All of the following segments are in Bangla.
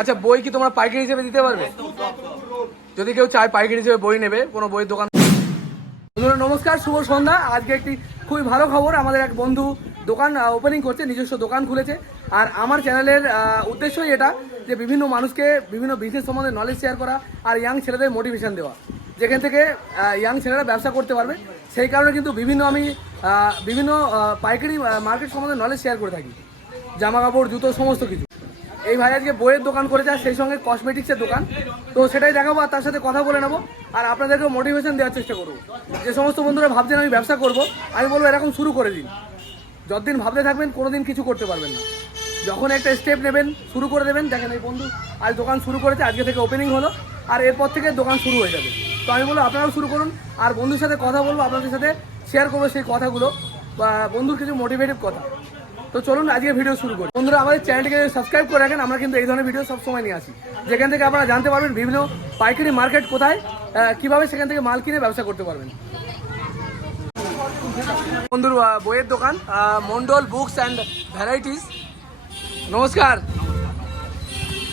আচ্ছা বই কি তোমরা পাইকারি হিসেবে দিতে পারবে। যদি কেউ চায় পাইকারি হিসেবে বই নেবে কোনো বইয়ের দোকান নমস্কার শুভ সন্ধ্যা। আজকে একটি খুবই ভালো খবর। আমাদের এক বন্ধু দোকান ওপেনিং করছে নিজস্ব দোকান খুলেছে। আর আমার চ্যানেলের উদ্দেশ্যই এটা যে বিভিন্ন মানুষকে বিভিন্ন বিজনেস সম্বন্ধে নলেজ শেয়ার করা আর ইয়াং ছেলেদের মোটিভেশন দেওয়া। যেখান থেকে ইয়াং ছেলেরা ব্যবসা করতে পারবে। সেই কারণে কিন্তু বিভিন্ন আমি বিভিন্ন পাইকারি মার্কেট সম্বন্ধে নলেজ শেয়ার করে থাকি। জামা কাপড় জুতো সমস্ত কিছু। এই ভাই আজকে বইয়ের দোকান করেছে আর সেই সঙ্গে কসমেটিক্সের দোকান। তো সেটাই দেখাবো আর তার সাথে কথা বলে নেব। আর আপনাদেরকে মোটিভেশন দেওয়ার চেষ্টা করব। যে সমস্ত বন্ধুরা ভাবছেন আমি ব্যবসা করব, আমি বলব এরকম শুরু করে দিন। যতদিন ভাবতে থাকবেন, কোনোদিন কিছু করতে পারবেন না। যখন একটা স্টেপ নেবেন, শুরু করে দেবেন। দেখেন এই বন্ধু, আজ দোকান শুরু করেছে, আজকে থেকে ওপেনিং হলো, আর এরপর থেকে দোকান শুরু হয়ে যাবে। তো আমি বলব আপনারাও শুরু করুন, আর বন্ধুর সাথে কথা বলব, আপনাদের সাথে শেয়ার করব সেই কথাগুলো, বা বন্ধুর কিছু মোটিভেটিভ কথা। তো চলুন আজকে ভিডিও শুরু করি। বন্ধুরা আমাদের চ্যানেলটিকে সাবস্ক্রাইব করে রাখেন আমরা কিন্তু এই ধরনের ভিডিও সবসময় নিয়ে আসি। যেখান থেকে আপনারা জানতে পারবেন বিভিন্ন পাইকারি মার্কেট কোথায় কীভাবে সেখান থেকে মাল কিনে ব্যবসা করতে পারবেন। বন্ধুর বইয়ের দোকান মন্ডল বুকস অ্যান্ড ভ্যারাইটিস নমস্কার।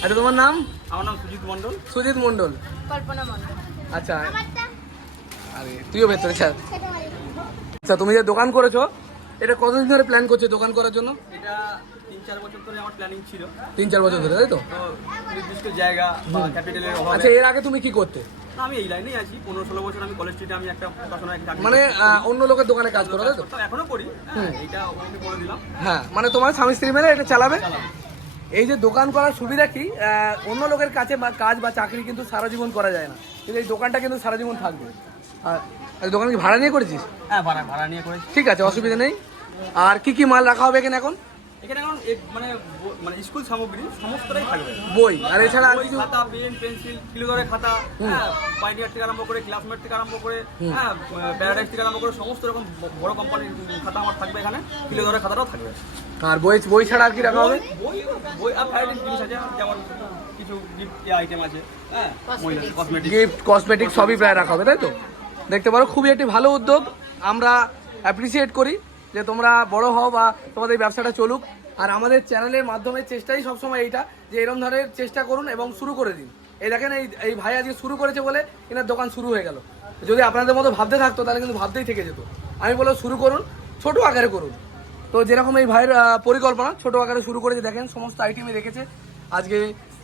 আচ্ছা তোমার নাম? আমার নাম সুজিত মন্ডল। সুজিত মন্ডল। কল্পনা মন্ডল। আচ্ছা। আরে তুইও ভেতরে স্যার আচ্ছা তুমি যে দোকান করেছ এটা কতদিন ধরে প্ল্যান করছে দোকান করার জন্য? এটা তিন চার বছর ধরে আমার প্ল্যানিং ছিল। তিন চার বছর ধরে তাই তো? নির্দিষ্ট জায়গা বা ক্যাপিটালের অভাবে। আচ্ছা এর আগে তুমি কি করতে? আমি এই লাইনেই আছি। পনেরো ষোলো বছর আমি কলেজ স্ট্রিটে আমি একটা পড়াশোনা মানে অন্য লোকের দোকানে কাজ করো তাই তো? এখনও করি। হ্যাঁ, এইটা ওকে বলে দিলাম। হ্যাঁ মানে তোমার স্বামী স্ত্রী মিলে এটা চালাবে? এই যে দোকান করার সুবিধা কি? অন্য লোকের কাছে বা কাজ বা চাকরি কিন্তু সারা জীবন করা যায় না। কিন্তু এই দোকানটা কিন্তু সারা জীবন থাকবে। আর দোকান কি ভাড়া নিয়ে করেছিস? হ্যাঁ ভাড়া ভাড়া নিয়ে করেছি। ঠিক আছে অসুবিধা নেই। আর কি কি মাল রাখা হবে এখানে এখন? এখানে এখন মানে ব- মানে স্কুল সামগ্রী সমস্তটাই থাকবে। বই আর এছাড়া আর বই, কিছু? খাতা পেন পেন্সিল কিলোগ্রামের খাতা হ্যাঁ পাইনিয়ার থেকে আরম্ভ করে ক্লাসমেট থেকে আরম্ভ করে হ্যাঁ প্যারাডাইস থেকে আরম্ভ করে সমস্ত রকম বড় কোম্পানির খাতা আমার থাকবে এখানে কিলোগ্রামের খাতাটাও থাকবে। আর বই বই ছাড়া আর কি রাখা হবে? বই বই আর ভ্যারাইটিস জিনিস আছে যেমন কিছু গিফট আইটেম আছে হ্যাঁ কসমেটিক গিফট কসমেটিক সবই প্রায় রাখা হবে তাই তো? দেখতে পারো, খুবই একটি ভালো উদ্যোগ। আমরা অ্যাপ্রিসিয়েট করি যে তোমরা বড় হও বা তোমাদের ব্যবসাটা চলুক। আর আমাদের চ্যানেলের মাধ্যমে চেষ্টাই সবসময় এইটা, যে এরকম ধরনের চেষ্টা করুন এবং শুরু করে দিন। এই দেখেন, এই এই ভাই আজকে শুরু করেছে বলে এনার দোকান শুরু হয়ে গেল। যদি আপনাদের মতো ভাবতে থাকতো, তাহলে কিন্তু ভাবতেই থেকে যেত। আমি বলব শুরু করুন, ছোট আকারে করুন। তো যেরকম এই ভাইয়ের পরিকল্পনা, ছোট আকারে শুরু করেছে, দেখেন, সমস্ত আইটেমই রেখেছে। আজকে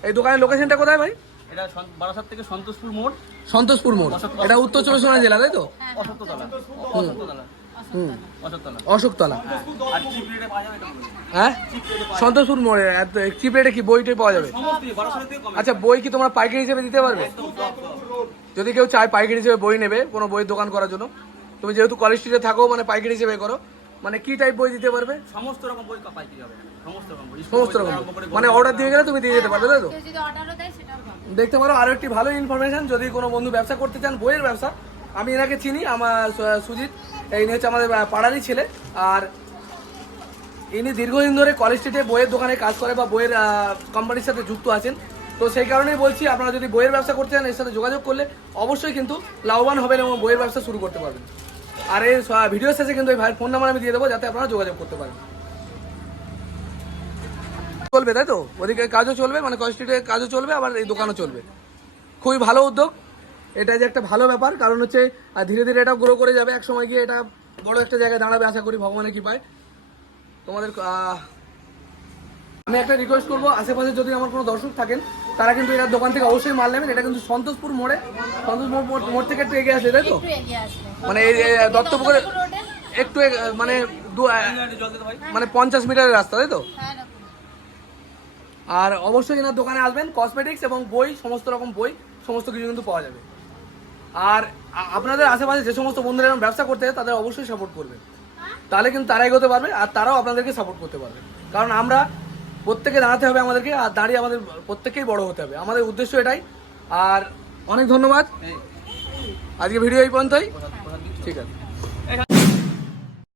এই দোকানের লোকেশনটা কোথায় ভাই? এটা বারাসাত থেকে সন্তোষপুর মোড়। সন্তোষপুর মোড়। এটা উত্তর চব্বিশ পরগনা জেলা তাই তো? অসত্যতলা হুম। অশোকতলা। বলুন। হ্যাঁ। সন্তোষপুর মোড়ে চিপ রেটে কি বইটই পাওয়া যাবে? আচ্ছা বই কি তোমরা পাইকারি হিসেবে দিতে পারবে। যদি কেউ চায় পাইকারি হিসেবে বই নেবে কোনো বইয়ের দোকান করার জন্য। তুমি যেহেতু কলেজ স্ট্রিটে থাকো মানে পাইকারি হিসেবে করো। মানে কি টাইপ বই দিতে পারবে? সমস্ত রকম বই পাইতে হবে। সমস্ত রকম বই। সমস্ত রকম মানে অর্ডার দিয়ে গেলে তুমি দিয়ে যেতে পারবে তাই তো? যদি অর্ডারও দেয় সেটাও দেখতে পারো, আরও একটি ভালো ইনফরমেশন যদি কোনো বন্ধু ব্যবসা করতে চান, বইয়ের ব্যবসা, আমি এনাকে চিনি, আমার সুজিত। ইনি হচ্ছে আমাদের পাড়ারই ছেলে। আর ইনি দীর্ঘদিন ধরে কলেজ স্ট্রিটে বইয়ের দোকানে কাজ করে বা বইয়ের কোম্পানির সাথে যুক্ত আছেন। তো সেই কারণেই বলছি, আপনারা যদি বইয়ের ব্যবসা করতে চান, এর সাথে যোগাযোগ করলে অবশ্যই কিন্তু লাভবান হবেন এবং বইয়ের ব্যবসা শুরু করতে পারবেন। আর এই ভিডিও শেষে কিন্তু এই ভাইয়ের ফোন নাম্বার আমি দিয়ে দেবো, যাতে আপনারা যোগাযোগ করতে পারেন। চলবে তাই তো? ওদিকে কাজও চলবে মানে কলেজ স্ট্রিটে কাজও চলবে আবার এই দোকানও চলবে। খুবই ভালো উদ্যোগ। এটা যে একটা ভালো ব্যাপার কারণ হচ্ছে আর ধীরে ধীরে এটা গ্রো করে যাবে। এক সময় গিয়ে এটা বড় একটা জায়গায় দাঁড়াবে আশা করি ভগবানের কৃপায়। তোমাদের আমি একটা রিকোয়েস্ট করব আশেপাশে যদি আমার কোনো দর্শক থাকেন তারা কিন্তু এটার দোকান থেকে অবশ্যই মাল নেবেন। এটা কিন্তু সন্তোষপুর মোড়ে সন্তোষপুর মোড়- মোড় থেকে একটু এগিয়ে আসলে তাই তো? একটু এগিয়ে আসবে মানে এই দত্তপুকুরে একটু মানে দু মানে পঞ্চাশ মিটারের রাস্তা তাই তো? হ্যাঁ। আর অবশ্যই এনার দোকানে আসবেন কসমেটিক্স এবং বই সমস্ত রকম বই সমস্ত কিছু কিন্তু পাওয়া যাবে। আর আপনাদের আশেপাশে যে সমস্ত বন্ধুরা এরকম ব্যবসা করতে তাদের অবশ্যই সাপোর্ট করবেন। তাহলে কিন্তু তারা এগোতে পারবে আর তারাও আপনাদেরকে সাপোর্ট করতে পারবে। কারণ আমরা প্রত্যেকে দাঁড়াতে হবে আমাদেরকে আর দাঁড়িয়ে আমাদের প্রত্যেকেই বড় হতে হবে। আমাদের উদ্দেশ্য এটাই। আর অনেক ধন্যবাদ। আজকে ভিডিও এই পর্যন্তই? ঠিক আছে।